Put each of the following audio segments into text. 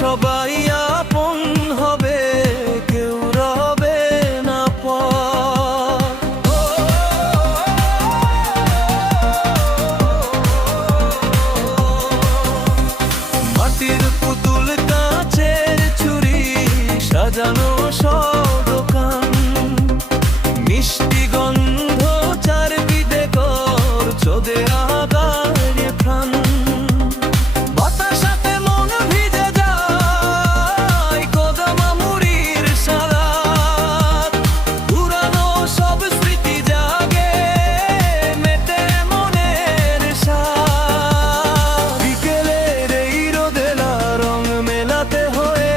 সবাই আপন হবে, কেউ রবে না পর। মাটির পুতুল কাচের চুড়ি সাজানো সব দোকান, মিষ্টি গন্ধ চারদিকে করছো দেয়া গায়ে প্রাণ। বাতাসাতে মন ভিজে যায় কদমা মুড়ির সারাত, পুরানো সব স্মৃতি জাগে মেটে মনের সাথ। বিকেলের এই রোদেলা রং মেলাতে হয়ে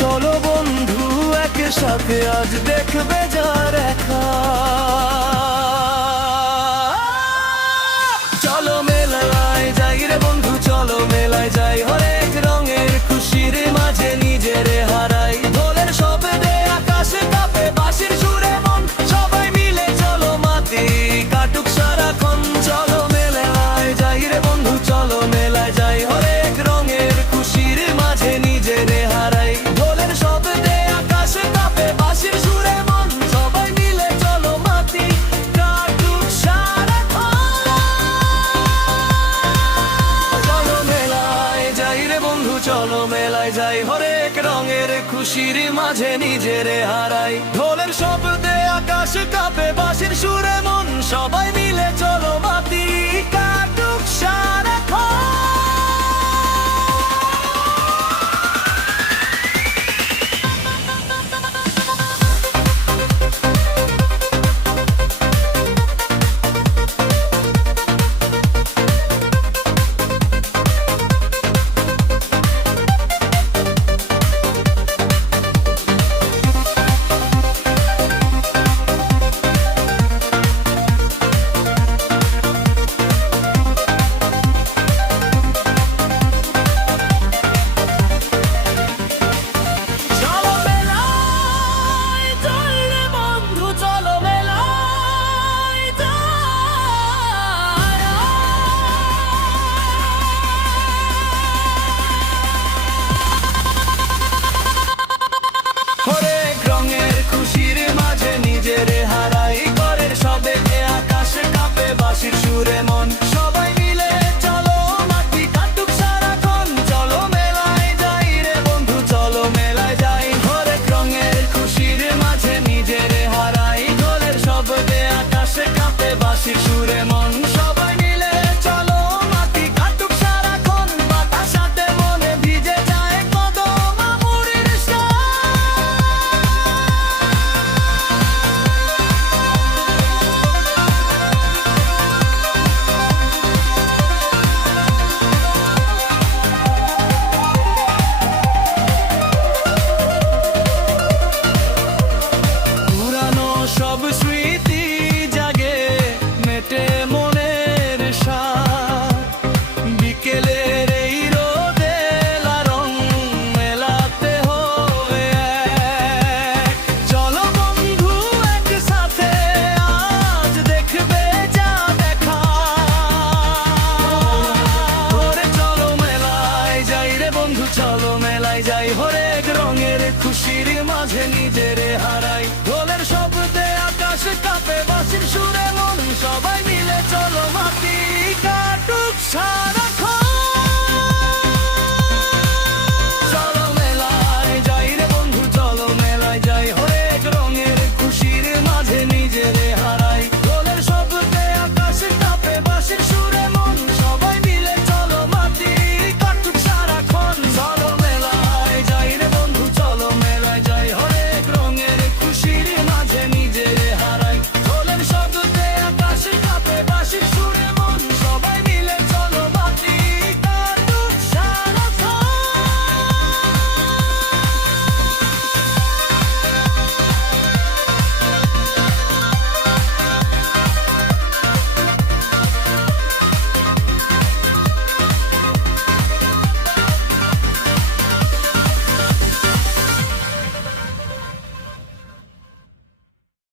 চলো বন্ধু একসাথে আজ দেখবে যার একা। চলো মেলায় যাই রে বন্ধু, চলো মেলায় যাই, হরেক রঙের খুশির মাঝে নিজের হারাই। ঢোলের শব্দে আকাশে কাঁপে, বাঁশির সুরে মন সবাই মিলে চলো মাতি কাটুক সারাক্ষণ। চলো মেলায় যাই রে বন্ধু, চলো মেলায় যাই, হরেক রঙের খুশির মাঝে নিজের হারাই। ঢোলের শব্দে আকাশে কাঁপে, বাঁশির সুরে মন সবাই মিলে চলো মাতি কাটুক সারাক্ষণ। চলো মেলায় যাই রে বন্ধু, চলো মেলায় যাই, হরেক রঙের খুশির মাঝে নিজের হারাই। ঢোলের শব্দে আকাশ কাঁপে, বাঁশির সুরে মন সবাই মিলে চলো মাতি কাটুক সারাক্ষণ। চলো মেলায় যাই রে বন্ধু, চলো মেলায় যাই। হরেক রঙের খুশির মাঝে নিজের হারাই, ঘরের সবে আকাশে কাঁপে, বাঁশির সুরে মন সবাই মিলে চলো মাটি কাটুক সারাক্ষণ। চলো মেলায় যাই রে বন্ধু, চলো মেলায় যাই, হরেক রঙের খুশির মাঝে নিজের হারাই। ঢোলের শব্দে আকাশে কাঁপে, বাঁশির সুরে মন সবাই মিলে চলো মাটি কাটুক সারাক্ষণ। বাতাসাতে মনে ভিজে যায় কদমা মুড়ির পুরানো সব স্মৃতি জাগে মেটে মনের সাথ। বিকেলের এই রোদেলা রং মেলাতে হবে এক। চলো বন্ধু একসাথে আজ দেখবে যা দেখা। ওরে চলো মেলায় যাই রে বন্ধু, চলো মেলায় যাই, হরেক রঙের খুশির মাঝে নিজের হারাই। ঢোলের শব্দে আকাশ কাঁপে, বাঁশির সুরে মন সবাই মিলে চলো মাটি কাটুক সারাক্ষণ।